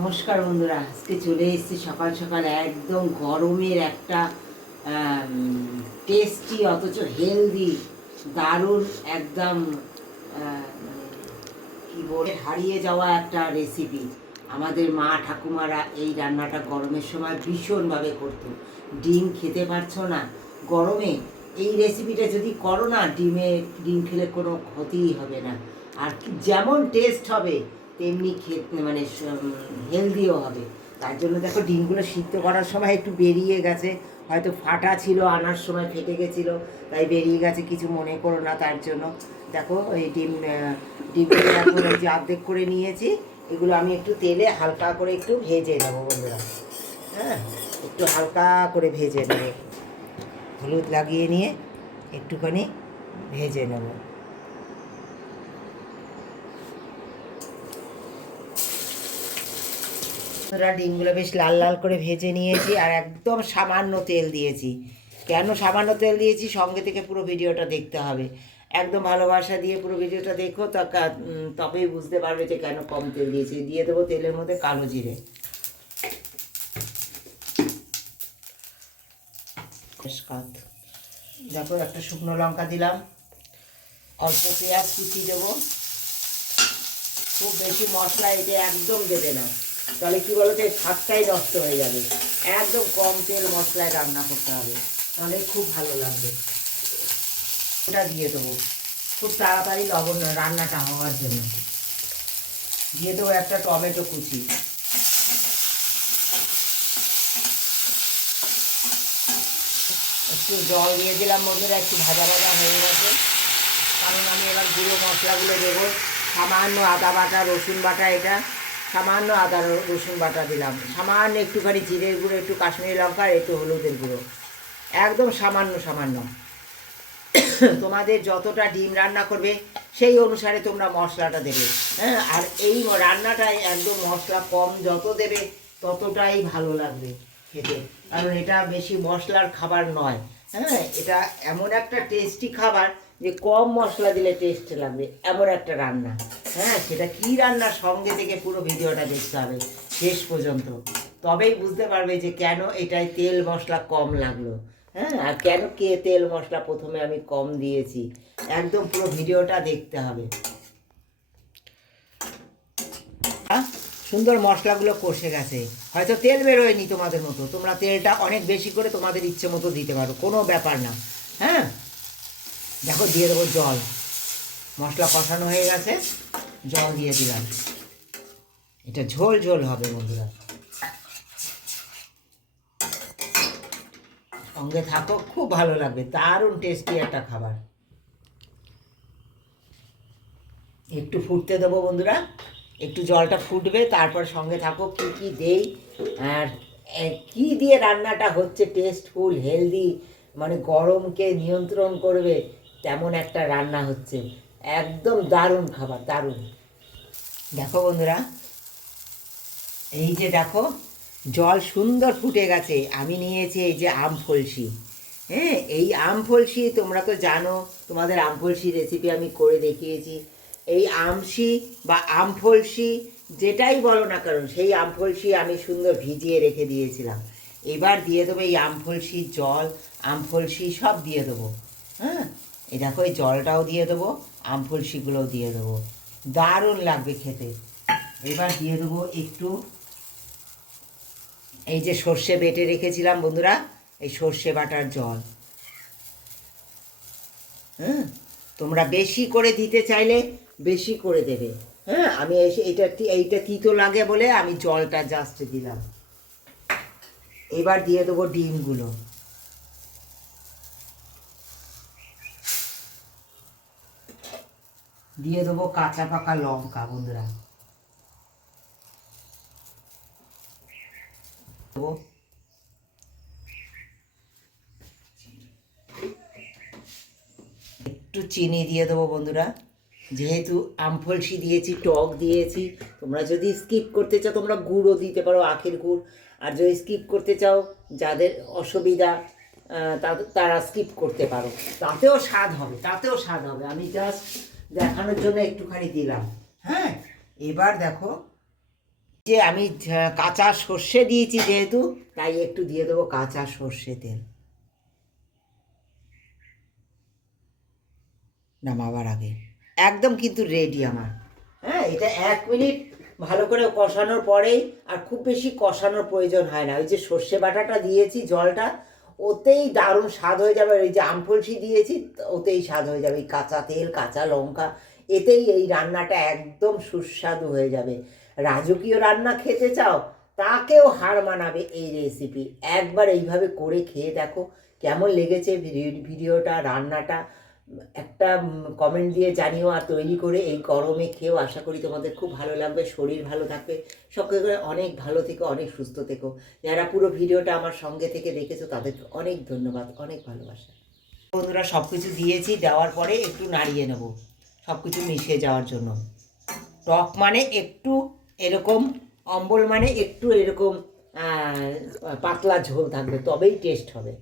নমস্কার বন্ধুরা, আজকে চলে এসেছি সকাল সকাল একদম গরমের একটা টেস্টি অথচ হেলদি দারুণ একদম মানে কী বলে হারিয়ে যাওয়া একটা রেসিপি। আমাদের মা ঠাকুমারা এই রান্নাটা গরমের সময় ভীষণভাবে করতো। ডিম খেতে পারছো না গরমে, এই রেসিপিটা যদি করো না, ডিম খেলে কোনো ক্ষতিই হবে না, আর যেমন টেস্ট হবে তেমনি খেতে মানে হেলদিও হবে। তার জন্য দেখো ডিমগুলো সিদ্ধ করার সময় একটু বেরিয়ে গেছে, হয়তো ফাটা ছিল, আনার সময় ফেটে গেছিলো, তাই বেরিয়ে গেছে, কিছু মনে করো না। তার জন্য দেখো এই ডিমগুলো এখন এই যে অর্ধেক করে নিয়েছি, এগুলো আমি একটু তেলে হালকা করে একটু ভেজে নেবো বন্ধুরা। হ্যাঁ, একটু হালকা করে ভেজে নেবো, হলুদ লাগিয়ে নিয়ে একটুখানি ভেজে নেব। ডিমগুলো বেশ লাল লাল করে ভেজে নিয়েছি, আর একদম সামান্য তেল দিয়েছি। কেন সামান্য তেল দিয়েছি, সঙ্গে থেকে পুরো ভিডিওটা দেখতে হবে, একদম ভালোবাসা দিয়ে পুরো ভিডিওটা দেখো, তবেই বুঝতে পারবে যে কেন কম তেল দিয়েছি। দিয়ে দেবো তেলের মধ্যে কালো জিরে, দেখো একটা শুকনো লঙ্কা দিলাম, অল্প পেঁয়াজ কুচি দেবো। খুব বেশি মশলা এটা একদম দেবে না, তাহলে কী বলো তো, স্বাদটাই নষ্ট হয়ে যাবে। একদম কম তেল মশলায় রান্না করতে হবে, তাহলে খুব ভালো লাগবে। ওটা দিয়ে দেবো খুব তাড়াতাড়ি লবণ রান্নাটা হওয়ার জন্য। দিয়ে দেবো একটা টমেটো কুচি, একটু জল দিয়ে দিলাম বন্ধুরা, একটু ভাজা ভাজা হয়ে গেছে। কারণ আমি এবার গুঁড়ো মশলাগুলো দেবো। সামান্য আদা বাটা, রসুন বাটা, এটা সামান্য আদা রসুন বাটা দিলাম, সামান্য একটুখানি জিরের গুঁড়ো, একটু কাশ্মীরি লঙ্কা, একটু হলুদের গুঁড়ো, একদম সামান্য সামান্য। তোমাদের যতটা ডিম রান্না করবে সেই অনুসারে তোমরা মশলাটা দেবে। হ্যাঁ, আর এই রান্নাটায় একদম মশলা কম যত দেবে ততটাই ভালো লাগবে খেতে, কারণ এটা বেশি মশলার খাবার নয়। হ্যাঁ, এটা এমন একটা টেস্টি খাবার যে কম মশলা দিলে টেস্ট লাগবে, এমন একটা রান্না। হ্যাঁ, সেটা কী রান্নার সঙ্গে থেকে পুরো ভিডিওটা দেখতে হবে শেষ পর্যন্ত, তবেই বুঝতে পারবে যে কেন এটায় তেল মশলা কম লাগলো। হ্যাঁ, আর কেন তেল মশলা প্রথমে আমি কম দিয়েছি, একদম পুরো ভিডিওটা দেখতে হবে। সুন্দর মশলাগুলো কষে গেছে, হয়তো তেল বেরোয়নি তোমাদের মতো, তোমরা তেলটা অনেক বেশি করে তোমাদের ইচ্ছে মতো দিতে পারো, কোনো ব্যাপার না। হ্যাঁ, দেখো দিয়ে দেবো জল, মশলা কষানো হয়ে গেছে, জল দিয়ে দিলাম। এটা ঝোল ঝোল হবে বন্ধুরা, সঙ্গে থাকো, খুব ভালো লাগবে, দারুণ টেস্টি একটা খাবার। একটু ফুটতে দেবো বন্ধুরা, একটু জলটা ফুটবে, তারপর সঙ্গে থাকো কী কী দেই আর কী দিয়ে রান্নাটা হচ্ছে টেস্টফুল হেলদি, মানে গরমকে নিয়ন্ত্রণ করবে তেমন একটা রান্না হচ্ছে, একদম দারুণ খাবার, দারুণ। দেখো বন্ধুরা, এই যে দেখো জল সুন্দর ফুটে গেছে, আমি নিয়েছি এই যে আম ফলসি। হ্যাঁ, এই আম ফলসি তোমরা তো জানো, তোমাদের আম ফলসি রেসিপি আমি করে দেখিয়েছি। এই আমসি বা আম ফলসি যেটাই বলো না কারণ, সেই আম ফলসি আমি সুন্দর ভিজিয়ে রেখে দিয়েছিলাম। এবার দিয়ে দেবো এই আম ফলসির জল, আম ফলসি সব দিয়ে দেবো। হ্যাঁ, এই দেখো এই জলটাও দিয়ে দেবো, আম ফলসিগুলোও দিয়ে দেবো, দারুণ লাগবে খেতে। এবার দিয়ে দেবো একটু এই যে সর্ষে বেটে রেখেছিলাম বন্ধুরা, এই সর্ষে বাটার জল। হ্যাঁ, তোমরা বেশি করে দিতে চাইলে বেশি করে দেবে। হ্যাঁ, আমি এইটা তিতো লাগে বলে আমি জলটা জাস্ট দিলাম। এবার দিয়ে দেবো ডিমগুলো, দিয়ে দেবো কাঁচা পাকা লঙ্কা বন্ধুরা, দেবো একটু চিনি দিয়ে দেবো বন্ধুরা। যেহেতু আমফলসি দিয়েছি, টক দিয়েছি, তোমরা যদি স্কিপ করতে চাও তোমরা গুড়ও দিতে পারো, আখের গুড়। আর যদি স্কিপ করতে চাও, যাদের অসুবিধা তারা স্কিপ করতে পারো, তাতেও স্বাদ হবে, তাতেও স্বাদ হবে। আমি জাস্ট দেখানোর জন্য একটুখানি দিলাম। হ্যাঁ, এবার দেখো যে আমি কাঁচা সর্ষে দিয়েছি যেহেতু, তাই একটু দিয়ে দেবো কাঁচা সর্ষে তেল নামাবার আগে। একদম কিন্তু রেডি আমার। হ্যাঁ, এটা 1 মিনিট ভালো করে কষানোর পরেই, আর খুব বেশি কষানোর প্রয়োজন হয় না। ওই যে সর্ষে বাটাটা দিয়েছি জলটা, ওতেই দারুণ স্বাদ হয়ে যাবে। ওই যে আমফলসি দিয়েছি ওতেই স্বাদ হয়ে যাবে। এই কাঁচা তেল, কাঁচা লঙ্কা, এতেই এই রান্নাটা একদম সুস্বাদু হয়ে যাবে। রাজকীয় রান্না খেতে চাও, তাকেও হার মানাবে এই রেসিপি। একবার এইভাবে করে খেয়ে দেখো কেমন লেগেছে ভিডিওটা, রান্নাটা। একটা কমেন্ট দিয়ে জানিও, আর তৈরি করে এই গরমে খেয়েও আশা করি তোমাদের খুব ভালো লাগবে, শরীর ভালো থাকবে। সবকে করে অনেক ভালো থেকো, অনেক সুস্থ থেকো। যারা পুরো ভিডিওটা আমার সঙ্গে থেকে দেখেছো তাদেরকে অনেক ধন্যবাদ, অনেক ভালোবাসা। বন্ধুরা, সব কিছু দিয়েছি, দেওয়ার পরে একটু নাড়িয়ে নেব সব কিছু মিশে যাওয়ার জন্য। টক মানে একটু এরকম, অম্বল মানে একটু এরকম পাতলা ঝোল থাকবে, তবেই টেস্ট হবে।